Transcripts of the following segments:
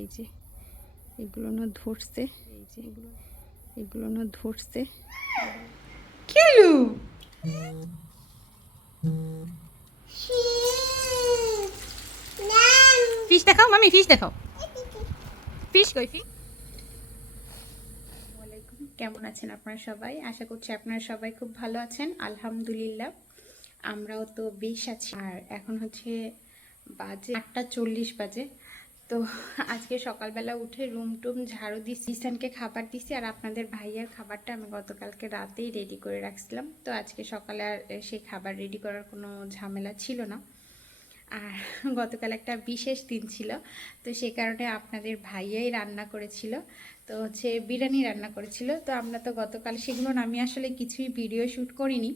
এই যে এগুলো না ধরছে। এই যে এগুলো এগুলো না ধরছে। কেলু! ফিশ দেখাও মামি ফিশ দেখাও। ফিশ কই ফিশ ওয়ালাইকুম কেমন আছেন আপনারা সবাই? আশা করছি আপনারা সবাই খুব ভালো আছেন। আলহামদুলিল্লাহ আমরাও তো বেশ আছি। আর এখন হচ্ছে বাজে আটটা চল্লিশ বাজে। তো আজকে সকালবেলা উঠে রুম টুম ঝাড়ু দিছি। ইসানকে খাবার দিছি আর আপনাদের ভাইয়ার খাবারটা আমি গতকালকে রাতেই রেডি করে রাখছিলাম। তো আজকে সকালে আর সেই খাবার রেডি করার কোনো ঝামেলা ছিল না। আর গতকাল একটা বিশেষ দিন ছিল, তো সে কারণে আপনাদের ভাইয়াই রান্না করেছিল। তো হচ্ছে বিরিয়ানি রান্না করেছিল। তো আমরা তো গতকাল সেগুলো আমি আসলে কিছুই ভিডিও শ্যুট করিনি।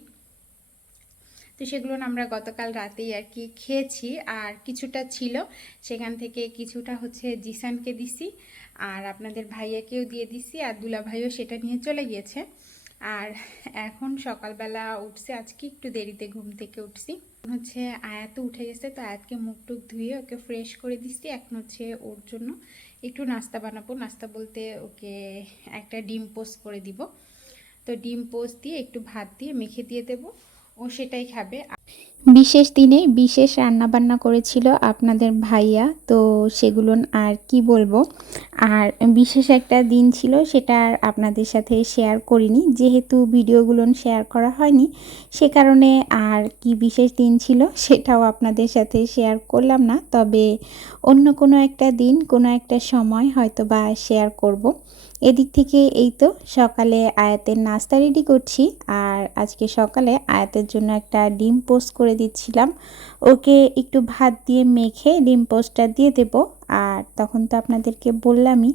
তো সেগুলো আমরা গতকাল রাতেই আর কি খেয়েছি। আর কিছুটা ছিল। সেখান থেকে কিছুটা হচ্ছে জিসানকে দিছি। আর আপনাদের ভাইয়াকেও দিয়ে দিছি। আর দুলা ভাইও সেটা নিয়ে চলে গিয়েছে। আর এখন সকালবেলা উঠছে, আজকে একটু দেরিতে ঘুম থেকে উঠছি। হচ্ছে আয়াত উঠে গেছে, তো আয়াতকে মুখ টুক ধুয়ে ওকে ফ্রেশ করে দিচ্ছি এখন হচ্ছে ওর জন্য। একটু নাস্তা বানাবো। নাস্তা বলতে ওকে একটা ডিম পোস্ট করে দিব। তো ডিম পোস্ট দিয়ে একটু ভাত দিয়ে মেখে দিয়ে দেবো। ও সেটাই খাবে। বিশেষ দিনে বিশেষ রান্নাবান্না করেছিল আপনাদের ভাইয়া, তো সেগুলো আর কি বলব? আর বিশেষ একটা দিন ছিল সেটা আর আপনাদের সাথে শেয়ার করিনি। যেহেতু ভিডিওগুলো শেয়ার করা হয়নি, সে কারণে আর কি বিশেষ দিন ছিল সেটাও আপনাদের সাথে শেয়ার করলাম না। তবে অন্য কোনো একটা দিন, কোনো একটা সময় হয়তো বা শেয়ার করব। এদিক থেকে এই তো সকালে আয়াতের নাস্তা রেডি করছি আর আজকে সকালে আয়াতের জন্য একটা ডিম পোস্ট করে দিচ্ছিলাম। ওকে একটু ভাত দিয়ে মেখে ডিম পোস্টটা দিয়ে দেব। আর তখন তো আপনাদেরকে বললামই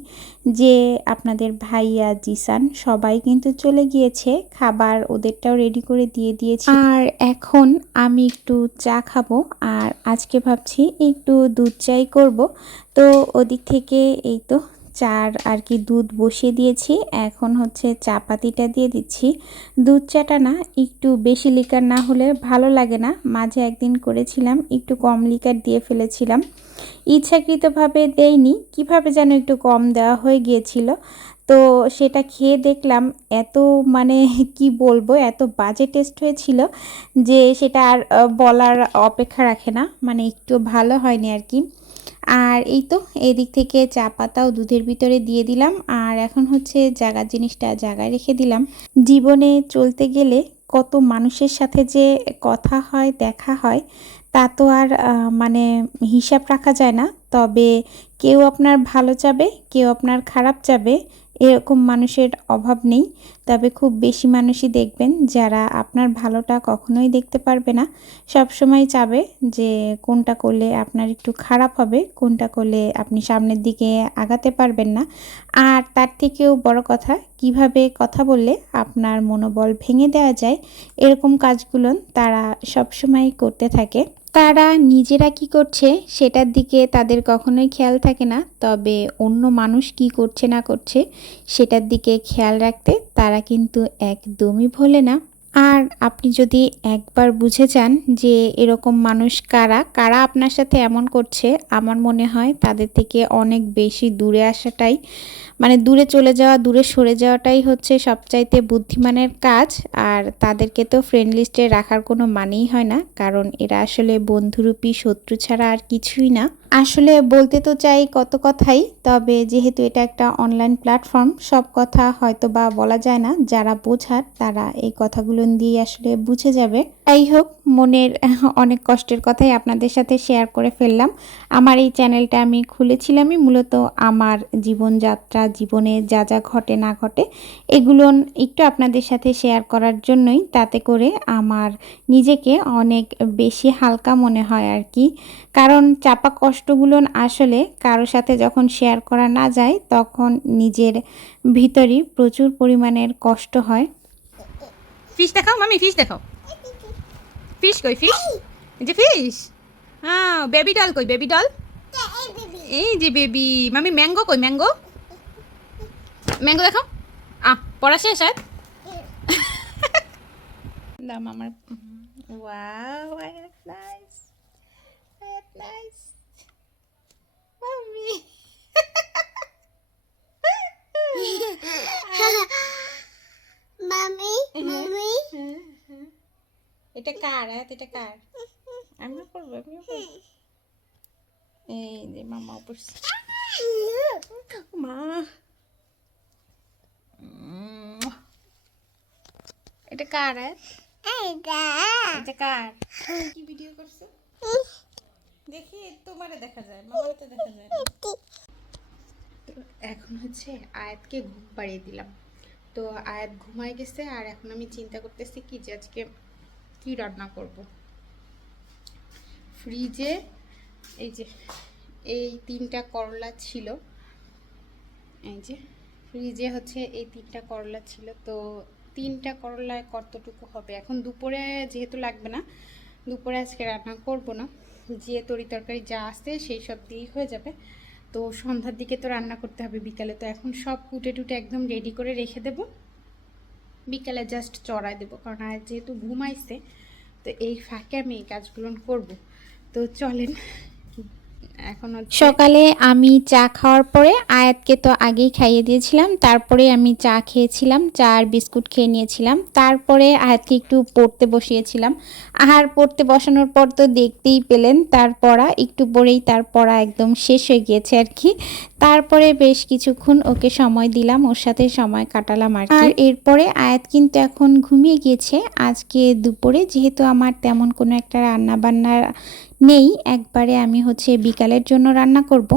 যে আপনাদের ভাইয়া, জিসান সবাই কিন্তু চলে গিয়েছে, খাবার ওদেরটাও রেডি করে দিয়ে দিয়েছি। আর এখন আমি একটু চা খাব আর আজকে ভাবছি একটু দুধ চাই করব। তো ওদিক থেকে এই তো চার আর কি দুধ বসিয়ে দিয়েছি। এখন হচ্ছে চা পাতিটা দিয়ে দিচ্ছি। দুধ চাটা না একটু বেশি লিকার না হলে ভালো লাগে না। মাঝে একদিন করেছিলাম, একটু কম লিকার দিয়ে ফেলেছিলাম। ইচ্ছাকৃতভাবে দেয়নি কীভাবে যেন একটু কম দেওয়া হয়ে গিয়েছিল। তো সেটা খেয়ে দেখলাম এত মানে কি বলব, এত বাজে টেস্ট হয়েছিল যে সেটা আর বলার অপেক্ষা রাখে না। মানে একটু ভালো হয়নি আর কি। আর এই তো, এদিক থেকে চা পাতাও দুধের ভিতরে দিয়ে দিলাম। আর এখন হচ্ছে জাগার জিনিসটা জায়গায় রেখে দিলাম। জীবনে চলতে গেলে কত মানুষের সাথে যে কথা হয়, দেখা হয়, তা তো আর মানে হিসাব রাখা যায় না। তবে কেউ আপনার ভালো চাবে, কেউ আপনার খারাপ চাবে এরকম মানুষের অভাব নেই। তবে খুব বেশি মানুষই দেখবেন যারা আপনার ভালোটা কখনোই দেখতে পারবে না। সব সময় চাবে যে কোনটা করলে আপনার একটু খারাপ হবে, কোনটা করলে আপনি সামনের দিকে আগাতে পারবেন না। আর তার থেকেও বড় কথা, কীভাবে কথা বললে আপনার মনোবল ভেঙে দেওয়া যায়, এরকম কাজগুলো তারা সবসময় করতে থাকে। তারা নিজেরা কি করছে সেটার দিকে তাদের কখনোই খেয়াল থাকে না। তবে অন্য মানুষ কি করছে না করছে সেটার দিকে খেয়াল রাখতে তারা কিন্তু একদমই ভোলে না। আর আপনি যদি একবার বুঝে যান যে এরকম মানুষ কারা কারা আপনার সাথে এমন করছে, আমার মনে হয় তাদের থেকে অনেক বেশি দূরে আসাটাই মানে দূরে চলে যাওয়া, দূরে সরে যাওয়াটাই হচ্ছে সবচাইতে বুদ্ধিমানের কাজ। আর তাদেরকে তো ফ্রেন্ড লিস্টে রাখার কোনো মানেই হয় না, কারণ এরা আসলে বন্ধুরূপী, শত্রু ছাড়া আর কিছুই না। আসলে বলতে তো চাই কত কথাই, তবে যেহেতু এটা একটা অনলাইন প্ল্যাটফর্ম সব কথা হয়তো বা বলা যায় না, যারা বোঝার তারা এই কথাগুলো দিয়ে আসলে বুঝে যাবে। তাই হোক, মনের অনেক কষ্টের কথাই আপনাদের সাথে শেয়ার করে ফেললাম। আমার এই চ্যানেলটা আমি খুলেছিলামই মূলত আমার জীবনযাত্রা, জীবনে যা যা ঘটে না ঘটে, এগুলো একটু আপনাদের সাথে শেয়ার করার জন্যই, তাতে করে আমার নিজেকে অনেক বেশি হালকা মনে হয় আর কি। কারণ চাপা কষ্টগুলো আসলে কারও সাথে যখন শেয়ার করা না যায় তখন নিজের ভিতরই প্রচুর পরিমাণের কষ্ট হয়। ফিশ দেখাও মামি ফিশ দেখাও। ফিশ কই ফিশ যে ফিশ হ্যাঁ বেবি ডল কই বেবি ডল এই যে বেবি মামি ম্যাঙ্গো কই ম্যাঙ্গো ম্যাঙ্গো দেখাও। আহ পড়া শেষ আর? দাম আমার। ওয়াও নাইস নাইস আমি মামি মামি এটা কার হ্যাঁ এটা কার? আমি করব আমি এই যে মামা উপর মা। এটা কার হ্যাঁ এটা। কার? কি ভিডিও করছে? দেখি তোমারে দেখা যায় মামারে তো দেখা যায়। এখন হচ্ছে আয়াতকে ঘুম পাড়িয়ে দিলাম। তো আয়াত ঘুমায় গেছে আর এখন আমি চিন্তা করতেছি কি যে আজকে কি রান্না করব। ফ্রিজে এই যে, এই তিনটা করলা ছিল। এই যে, ফ্রিজে হচ্ছে এই তিনটা করলা ছিল। তো তিনটা করলায় কতটুকু হবে? এখন দুপুরে যেহেতু লাগবে না, দুপুরে আজকে রান্না করব না। যে তরি তরকারি যা আছে সেই সব দিয়েই হয়ে যাবে। তো সন্ধ্যার দিকে তো রান্না করতে হবে বিকালে, তো এখন সব কুটে টুটে একদম রেডি করে রেখে দেব। বিকালে জাস্ট চড়াই দেবো, কারণ আর যেহেতু ঘুমাইছে তো এই ফাঁকে আমি এই কাজগুলো করব। তো চলেন। সকালে আমি চা খাওয়ার পরে আয়াতকে তো আগেই খাইয়ে দিয়েছিলাম তারপরে আমি চা খেয়েছিলাম চা আর বিস্কুট খেয়ে নিয়েছিলাম তারপরে আয়াতকে একটু পড়তে বসিয়েছিলাম। আর পড়তে বসানোর পর তো দেখতেই পেলেন তার পড়া একটু পরেই তার পড়া একদম শেষ হয়ে গিয়েছে আর কি। তারপরে বেশ কিছুক্ষণ ওকে সময় দিলাম ওর সাথে সময় কাটালাম আর। আর এরপরে আয়াত কিন্তু এখন ঘুমিয়ে গিয়েছে। আজকে দুপুরে যেহেতু আমার তেমন কোনো একটা রান্না বান্নার নেই, একবারে আমি হচ্ছে বিকালের জন্য রান্না করব।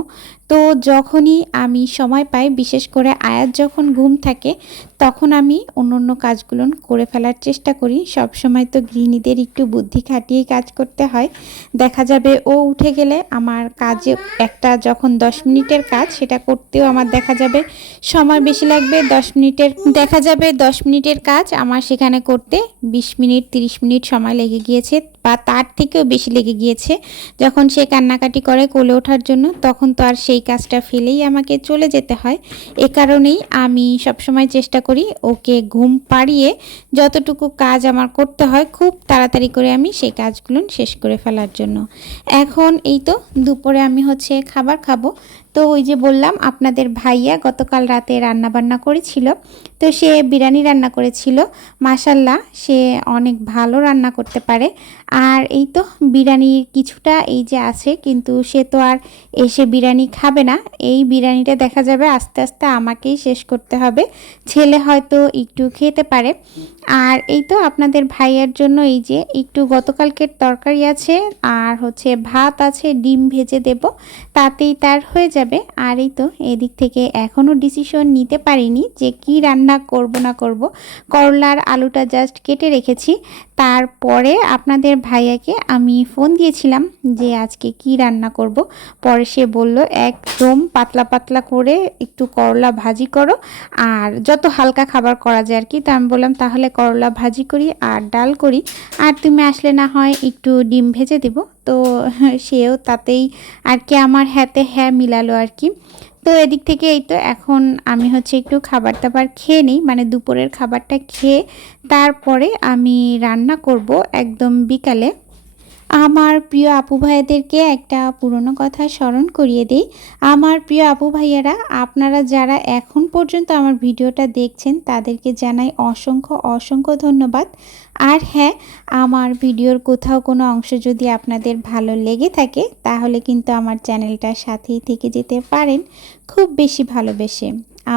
তো যখনই আমি সময় পাই, বিশেষ করে আয়াত যখন ঘুম থাকে, তখন আমি অন্য অন্য কাজগুলো করে ফেলার চেষ্টা করি। সব সময় তো গৃহিণীদের একটু বুদ্ধি খাটিয়ে কাজ করতে হয়। দেখা যাবে ও উঠে গেলে আমার কাজে একটা যখন দশ মিনিটের কাজ, সেটা করতেও আমার দেখা যাবে সময় বেশি লাগবে। দশ মিনিটের, দেখা যাবে দশ মিনিটের কাজ আমার সেখানে করতে বিশ মিনিট, তিরিশ মিনিট সময় লেগে গিয়েছে। বা তার থেকেও বেশি লেগে গিয়েছে। যখন সে কান্নাকাটি করে কোলে ওঠার জন্য, তখন তো আর সেই কাজটা ফেলেই আমাকে চলে যেতে হয়। এ কারণেই আমি সবসময় চেষ্টা করি ওকে ঘুম পাড়িয়ে যতটুকু কাজ আমার করতে হয় খুব তাড়াতাড়ি করে আমি সেই কাজগুলো শেষ করে ফেলার জন্য। এখন এই তো দুপুরে আমি হচ্ছে খাবার খাব। তো ওই যে বললাম, আপনাদের ভাইয়া গতকাল রাতে রান্না বান্না করেছিল। তো সে বিরিয়ানি রান্না করেছিল। মাসাল্লাহ সে অনেক ভালো রান্না করতে পারে। আর এই তো বিরিয়ানির কিছুটা এই যে আছে, কিন্তু সে তো আর এসে বিরিয়ানি খাবে না। এই বিরিয়ানিটা দেখা যাবে আস্তে আস্তে আমাকেই শেষ করতে হবে। ছেলে হয়তো একটু খেতে পারে। আর এই তো আপনাদের ভাইয়ের জন্য এই যে একটু গতকালকের তরকারি আছে, আর হচ্ছে ভাত আছে, ডিম ভেজে দেব, তাতেই তার হয়ে যাবে। আর এই তো এদিক থেকে এখনও ডিসিশন নিতে পারিনি যে কি রান্না করব না করব। করলার আলুটা জাস্ট কেটে রেখেছি। তারপরে আপনাদের ভাইয়াকে আমি ফোন দিয়েছিলাম যে আজকে কি রান্না করব। পরে সে বলল, একদম পাতলা পাতলা করে একটু করলা ভাজি করো। আর যত হালকা খাবার করা যায় আর কি তো আমি বললাম, তাহলে করলা ভাজি করি আর ডাল করি। আর তুমি আসলে না হয় একটু ডিম ভেজে দেবো। তো সেও তাতেই আর কি আমার হ্যাতে হ্যাঁ মিলালো আর কি তো এদিক থেকে এই তো এখন আমি হচ্ছে একটু খাবার দাবার খেয়ে নিই মানে দুপুরের খাবারটা খেয়ে তারপরে আমি রান্না করব একদম বিকালে। আমার প্রিয় আপু ভাইয়াদেরকে একটা পুরনো কথা স্মরণ করিয়ে দিই। আমার প্রিয় আপু ভাইয়ারা, আপনারা যারা এখন পর্যন্ত আমার ভিডিওটা দেখছেন, তাদেরকে জানাই অসংখ্য অসংখ্য ধন্যবাদ। আর হ্যাঁ আমার ভিডিওর কোথাও কোনো অংশ যদি আপনাদের ভালো লেগে থাকে, তাহলে কিন্তু আমার চ্যানেলটার সাথেই থেকে যেতে পারেন। খুব বেশি ভালোবেসে।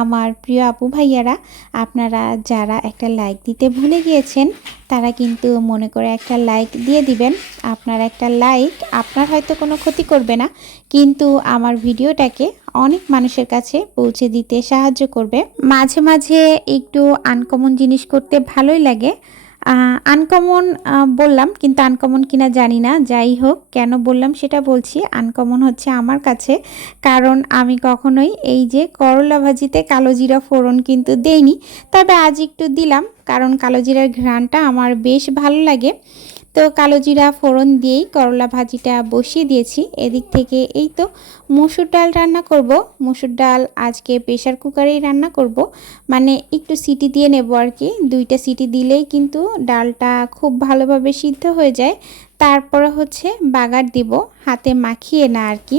আমার প্রিয় আপু ভাইয়ারা, আপনারা যারা একটা লাইক দিতে ভুলে গিয়েছেন, তারা কিন্তু মনে করে একটা লাইক দিয়ে দিবেন। আপনার একটা লাইক আপনার হয়তো কোনো ক্ষতি করবে না, কিন্তু আমার ভিডিওটাকে অনেক মানুষের কাছে পৌঁছে দিতে সাহায্য করবে। মাঝে মাঝে একটু আনকমন জিনিস করতে ভালোই লাগে আনকমন বললাম, কিন্তু আনকমন কিনা জানি না। যাই হোক কেন বললাম সেটা বলছি। আনকমন হচ্ছে আমার কাছে, কারণ আমি কখনোই এই যে করলা ভাজিতে কালো জিরা ফোড়ন কিন্তু দেইনি। তবে আজ একটু দিলাম, কারণ কালো জিরার ঘ্রাণটা আমার বেশ ভালো লাগে। তো কালো জিরা ফোড়ন দিয়েই করলা ভাজিটা বসিয়ে দিয়েছি। এদিক থেকে এই তো মসুর ডাল রান্না করব। মসুর ডাল আজকে প্রেশার কুকারেই রান্না করব। মানে একটু সিটি দিয়ে নেব আর কি দুইটা সিটি দিলেই কিন্তু ডালটা খুব ভালোভাবে সিদ্ধ হয়ে যায়। তারপরে হচ্ছে বাগার দিব। হাতে মাখিয়ে না আর কি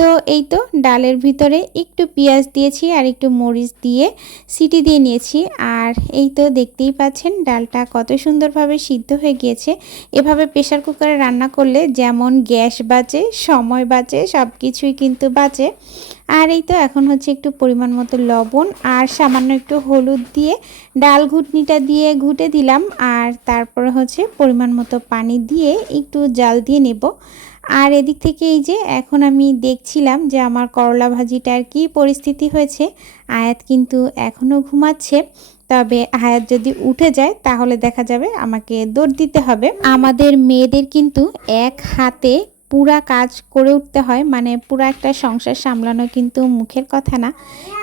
তো এই তো ডালের ভিতরে একটু পেঁয়াজ দিয়েছি আর একটু মরিচ দিয়ে সিটি দিয়ে নিয়েছি। আর এই তো দেখতেই পাচ্ছেন ডালটা কত সুন্দরভাবে সিদ্ধ হয়ে গিয়েছে। এভাবে প্রেশার কুকারে রান্না করলে যেমন গ্যাস বাঁচে, সময় বাঁচে সব কিছুই কিন্তু বাঁচে। আর এই তো এখন হচ্ছে একটু পরিমাণ মতো লবণ আর সামান্য একটু হলুদ দিয়ে ডাল ঘুটনিটা দিয়ে ঘুটে দিলাম। আর তারপরে হচ্ছে পরিমাণ মতো পানি দিয়ে একটু জাল দিয়ে নেব। আর এদিক থেকে এই যে এখন আমি দেখছিলাম যে আমার করলা ভাজিটার কি পরিস্থিতি হয়েছে। আয়াত কিন্তু এখনও ঘুমাচ্ছে। তবে হায়াত যদি উঠে যায়, তাহলে দেখা যাবে আমাকে দৌড় দিতে হবে। আমাদের মেয়েদের কিন্তু এক হাতে পুরা কাজ করে উঠতে হয়। মানে পুরা একটা সংসার সামলানো কিন্তু মুখের কথা না।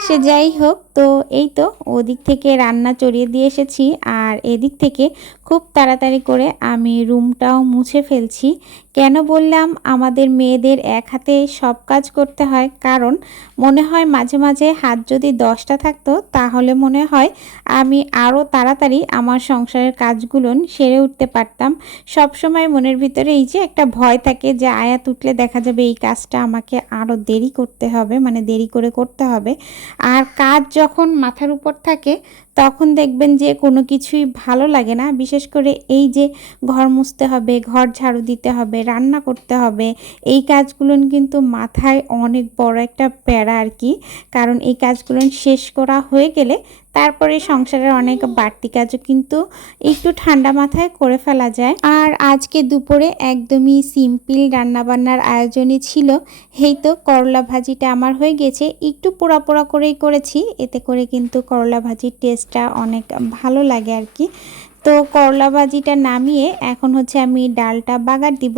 সে যাই হোক, তো এই তো ওদিক থেকে রান্না চড়িয়ে দিয়ে এসেছি। আর এদিক থেকে খুব তাড়াতাড়ি করে আমি রুমটাও মুছে ফেলছি। কেন বললাম, আমাদের মেয়েদের এক হাতে সব কাজ করতে হয়। কারণ মনে হয় মাঝে মাঝে হাত যদি দশটা থাকতো, তাহলে মনে হয় আমি আরও তাড়াতাড়ি আমার সংসারের কাজগুলো সেরে উঠতে পারতাম। সব সময় মনের ভিতরে এই যে একটা ভয় থাকে যে আয়াত উঠলে দেখা যাবে এই কাজটা আমাকে আরও দেরি করতে হবে মানে দেরি করে করতে হবে। আর কাজ যখন মাথার উপর থাকে তখন দেখবেন যে কোনো কিছুই ভালো লাগে না। বিশেষ করে এই যে ঘর মুছতে হবে, ঘর ঝাড়ু দিতে হবে, রান্না করতে হবে, এই কাজগুলো কিন্তু মাথায় অনেক বড় একটা প্যারা আর কি। কারণ এই কাজগুলো শেষ করা হয়ে গেলে তারপরে সংসারের অনেক বাড়তি কাজও কিন্তু একটু ঠান্ডা মাথায় করে ফেলা যায়। আর আজকে দুপুরে একদমই সিম্পল রান্নাবান্নার আয়োজনই ছিল। এই তো করলা ভাজিটা আমার হয়ে গেছে। একটু পোড়া পোড়া করেই করেছি। এতে করে কিন্তু করলা ভাজির টেস্টটা অনেক ভালো লাগে আর কি। তো করলা ভাজিটা নামিয়ে এখন হচ্ছে আমি ডালটা বাগার দিব।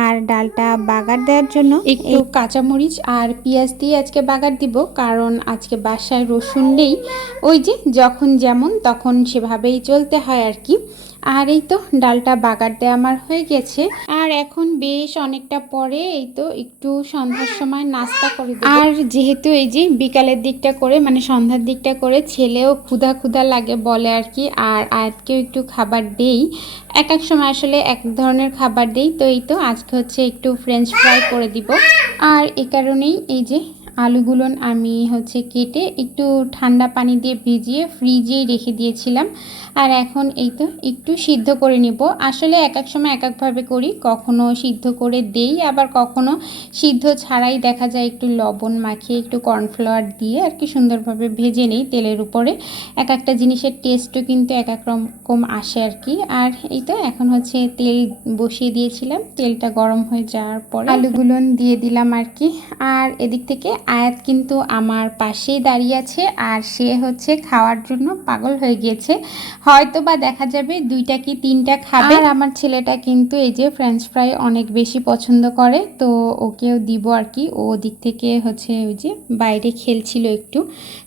আর ডালটা বাগার দেওয়ার জন্য একটু কাঁচামরিচ আর পেঁয়াজ দিয়ে আজকে বাগার দিব কারণ আজকে বাসায় রসুন নেই। ওই যে যখন যেমন তখন সেভাবেই চলতে হয় আর কি। আর এই তো ডালটা বাগার দেওয়া আমার হয়ে গেছে। আর এখন বেশ অনেকটা পরে এই তো একটু সন্ধ্যার সময় নাস্তা করে আর যেহেতু এই যে বিকালের দিকটা করে মানে সন্ধ্যার দিকটা করে, ছেলেও ক্ষুধা ক্ষুধা লাগে বলে আর কি। আর আজকেও একটু খাবার দেই। এক এক সময় আসলে এক ধরনের খাবার দেই। তো এই তো আজকে হচ্ছে একটু ফ্রেঞ্চ ফ্রাই করে দিব। আর এ কারণেই এই যে আলুগুলো আমি হচ্ছে কেটে একটু ঠান্ডা পানি দিয়ে ভিজিয়ে ফ্রিজেই রেখে দিয়েছিলাম। আর এখন এই তো একটু সিদ্ধ করে নিব। আসলে এক এক সময় এক একভাবে করি, কখনো সিদ্ধ করে দেই, আবার কখনো সিদ্ধ ছাড়াই দেখা যায় একটু লবণ মাখিয়ে একটু কর্নফ্লাওয়ার দিয়ে আর কি সুন্দরভাবে ভেজে নেই তেলের উপরে। এক একটা জিনিসের টেস্টও কিন্তু এক এক রকম আসে আর কি। আর এই তো এখন হচ্ছে তেল বসিয়ে দিয়েছিলাম। তেলটা গরম হয়ে যাওয়ার পরে আলুগুলো দিয়ে দিলাম আর কি। আর এদিক থেকে আয়াত কিন্তু আমার পাশেই দাঁড়িয়ে আছে আর সে হচ্ছে খাওয়ার জন্য পাগল হয়ে গিয়েছে। হয়তো বা দেখা যাবে দুইটা কি তিনটা খাবে। আর আমার ছেলেটা কিন্তু এই যে ফ্রেঞ্চ ফ্রাই অনেক বেশি পছন্দ করে, তো ওকেও দিব আর কি। ও দিক থেকে হচ্ছে ওই যে বাইরে খেলছিল একটু।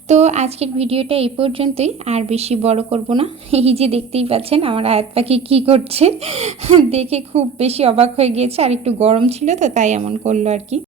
তো আজকের ভিডিওটা এই পর্যন্তই, আর বেশি বড় করব না। এই যে দেখতেই পাচ্ছেন আমার আয়াত পাখি কী করছে। দেখে খুব বেশি অবাক হয়ে গিয়েছে, আর একটু গরম ছিল তো তাই এমন করল আর কি।